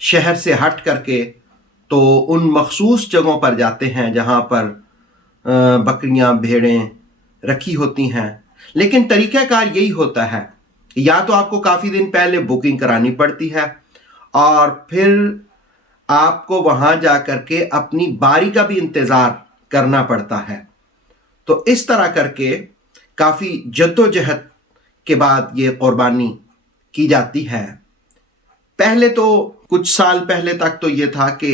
شہر سے ہٹ کر کے تو ان مخصوص جگہوں پر جاتے ہیں جہاں پر بکریاں بھیڑیں رکھی ہوتی ہیں. لیکن طریقہ کار یہی ہوتا ہے، یا تو آپ کو کافی دن پہلے بکنگ کرانی پڑتی ہے اور پھر آپ کو وہاں جا کر کے اپنی باری کا بھی انتظار کرنا پڑتا ہے. تو اس طرح کر کے کافی جد و جہد کے بعد یہ قربانی کی جاتی ہے. پہلے تو کچھ سال پہلے تک تو یہ تھا کہ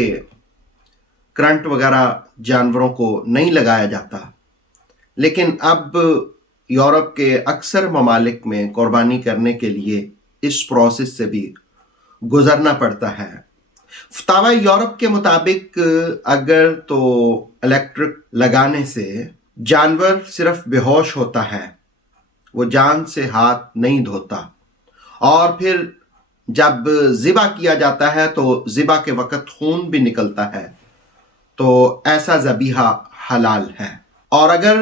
کرنٹ وغیرہ جانوروں کو نہیں لگایا جاتا، لیکن اب یورپ کے اکثر ممالک میں قربانی کرنے کے لیے اس پروسیس سے بھی گزرنا پڑتا ہے. فتاوی یورپ کے مطابق اگر تو الیکٹرک لگانے سے جانور صرف بے ہوش ہوتا ہے، وہ جان سے ہاتھ نہیں دھوتا، اور پھر جب ذبح کیا جاتا ہے تو ذبح کے وقت خون بھی نکلتا ہے، تو ایسا ذبیحہ حلال ہے. اور اگر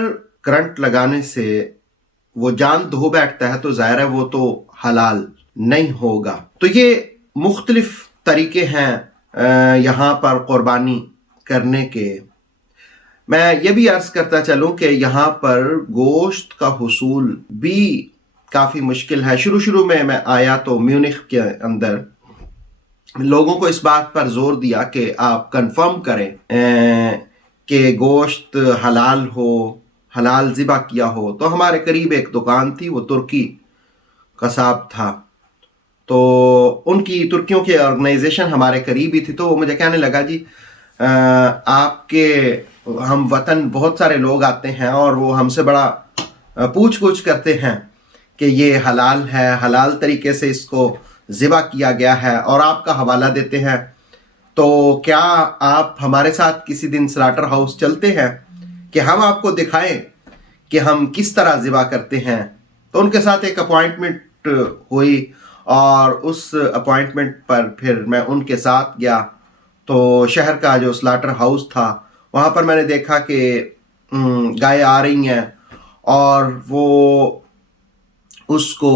کرنٹ لگانے سے وہ جان دھو بیٹھتا ہے تو ظاہر ہے وہ تو حلال نہیں ہوگا. تو یہ مختلف طریقے ہیں یہاں پر قربانی کرنے کے. میں یہ بھی عرض کرتا چلوں کہ یہاں پر گوشت کا حصول بھی کافی مشکل ہے. شروع میں آیا تو میونخ کے اندر لوگوں کو اس بات پر زور دیا کہ آپ کنفرم کریں کہ گوشت حلال ہو، حلال ذبح کیا ہو. تو ہمارے قریب ایک دکان تھی، وہ ترکی قصاب تھا، تو ان کی ترکیوں کی آرگنائزیشن ہمارے قریب ہی تھی. تو وہ مجھے کہنے لگا جی آپ کے ہم وطن بہت سارے لوگ آتے ہیں اور وہ ہم سے بڑا پوچھ گچھ کرتے ہیں کہ یہ حلال ہے، حلال طریقے سے اس کو ذبح کیا گیا ہے، اور آپ کا حوالہ دیتے ہیں. تو کیا آپ ہمارے ساتھ کسی دن سلاٹر ہاؤس چلتے ہیں کہ ہم آپ کو دکھائیں کہ ہم کس طرح ذبح کرتے ہیں. تو ان کے ساتھ ایک اپوائنٹمنٹ ہوئی، اور اس اپوائنٹمنٹ پر پھر میں ان کے ساتھ گیا. تو شہر کا جو سلاٹر ہاؤس تھا وہاں پر میں نے دیکھا کہ گائے آ رہی ہیں، اور وہ اس کو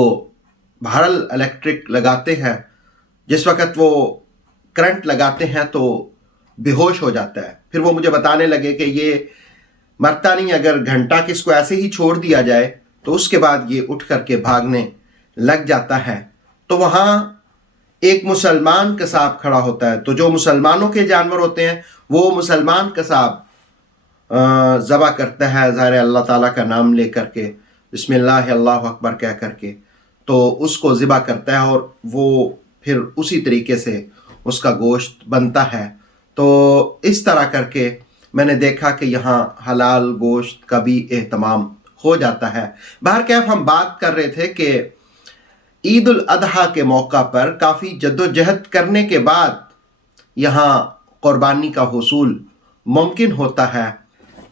بہرحال الیکٹرک لگاتے ہیں. جس وقت وہ کرنٹ لگاتے ہیں تو بے ہوش ہو جاتا ہے. پھر وہ مجھے بتانے لگے کہ یہ مرتا نہیں، اگر گھنٹہ کس کو ایسے ہی چھوڑ دیا جائے تو اس کے بعد یہ اٹھ کر کے بھاگنے لگ جاتا ہے. تو وہاں ایک مسلمان قصاب کھڑا ہوتا ہے، تو جو مسلمانوں کے جانور ہوتے ہیں وہ مسلمان قصاب ذبح کرتا ہے، ظاہر اللہ تعالیٰ کا نام لے کر کے، بسم اللہ اللہ اکبر کہہ کر کے، تو اس کو ذبح کرتا ہے، اور وہ پھر اسی طریقے سے اس کا گوشت بنتا ہے. تو اس طرح کر کے میں نے دیکھا کہ یہاں حلال گوشت کا بھی اہتمام ہو جاتا ہے. بہرکیف ہم بات کر رہے تھے کہ عید الاضحیٰ کے موقع پر کافی جد و جہد کرنے کے بعد یہاں قربانی کا حصول ممکن ہوتا ہے.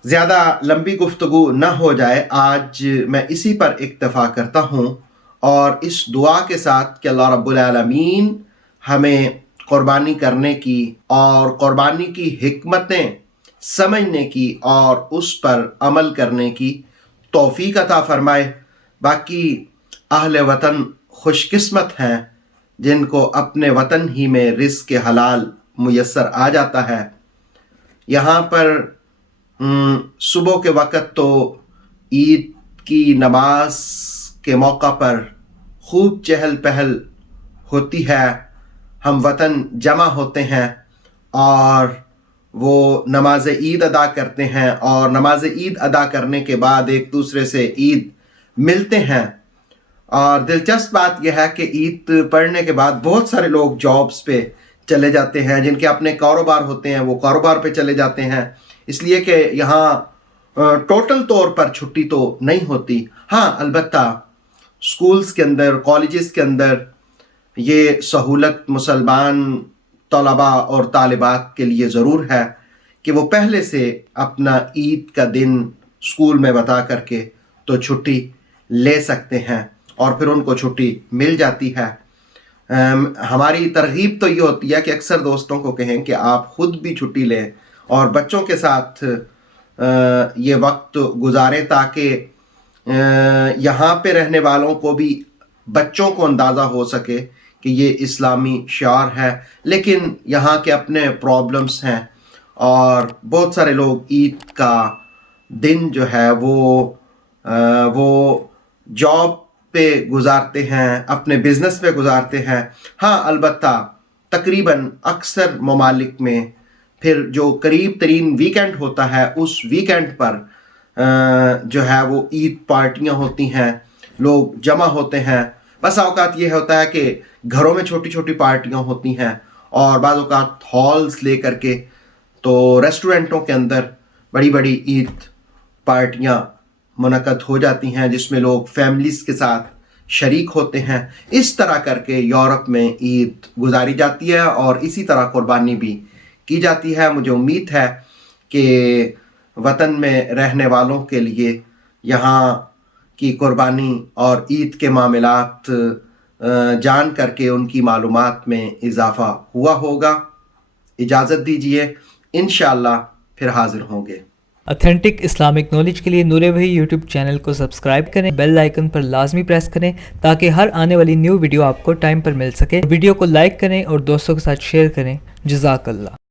زیادہ لمبی گفتگو نہ ہو جائے، آج میں اسی پر اکتفا کرتا ہوں، اور اس دعا کے ساتھ کہ اللہ رب العالمین ہمیں قربانی کرنے کی اور قربانی کی حکمتیں سمجھنے کی اور اس پر عمل کرنے کی توفیق عطا فرمائے. باقی اہل وطن خوش قسمت ہیں جن کو اپنے وطن ہی میں رزق حلال میسر آ جاتا ہے. یہاں پر صبح کے وقت تو عید کی نماز کے موقع پر خوب چہل پہل ہوتی ہے. ہم وطن جمع ہوتے ہیں اور وہ نماز عید ادا کرتے ہیں، اور نماز عید ادا کرنے کے بعد ایک دوسرے سے عید ملتے ہیں. اور دلچسپ بات یہ ہے کہ عید پڑھنے کے بعد بہت سارے لوگ جابس پہ چلے جاتے ہیں، جن کے اپنے کاروبار ہوتے ہیں وہ کاروبار پہ چلے جاتے ہیں، اس لیے کہ یہاں ٹوٹل طور پر چھٹی تو نہیں ہوتی. ہاں البتہ سکولز کے اندر، کالجز کے اندر یہ سہولت مسلمان طلباء اور طالبات کے لیے ضرور ہے کہ وہ پہلے سے اپنا عید کا دن سکول میں بتا کر کے تو چھٹی لے سکتے ہیں، اور پھر ان کو چھٹی مل جاتی ہے. ہماری ترغیب تو یہ ہوتی ہے کہ اکثر دوستوں کو کہیں کہ آپ خود بھی چھٹی لیں اور بچوں کے ساتھ یہ وقت گزاریں، تاکہ یہاں پہ رہنے والوں کو بھی بچوں کو اندازہ ہو سکے کہ یہ اسلامی شعار ہے، لیکن یہاں کے اپنے پرابلمس ہیں، اور بہت سارے لوگ عید کا دن جو ہے وہ جاب پہ گزارتے ہیں، اپنے بزنس پہ گزارتے ہیں۔ ہاں البتہ تقریباً اکثر ممالک میں پھر جو قریب ترین ویکینڈ ہوتا ہے اس ویکینڈ پر جو ہے وہ عید پارٹیاں ہوتی ہیں، لوگ جمع ہوتے ہیں۔ بس اوقات یہ ہوتا ہے کہ گھروں میں چھوٹی چھوٹی پارٹیاں ہوتی ہیں، اور بعض اوقات ہالز لے کر کے تو ریسٹورنٹوں کے اندر بڑی بڑی عید پارٹیاں منعقد ہو جاتی ہیں، جس میں لوگ فیملیز کے ساتھ شریک ہوتے ہیں۔ اس طرح کر کے یورپ میں عید گزاری جاتی ہے، اور اسی طرح قربانی بھی کی جاتی ہے۔ مجھے امید ہے کہ وطن میں رہنے والوں کے لیے یہاں کی قربانی اور عید کے معاملات جان کر کے ان کی معلومات میں اضافہ ہوا ہوگا۔ اجازت دیجیے، انشاءاللہ پھر حاضر ہوں گے۔ اتھینٹک اسلامک نالج کے لیے نور وحی یوٹیوب چینل کو سبسکرائب کریں، بیل آئیکن پر لازمی پریس کریں تاکہ ہر آنے والی نیو ویڈیو آپ کو ٹائم پر مل سکے۔ ویڈیو کو لائک کریں اور دوستوں کے ساتھ شیئر کریں۔ جزاک اللہ۔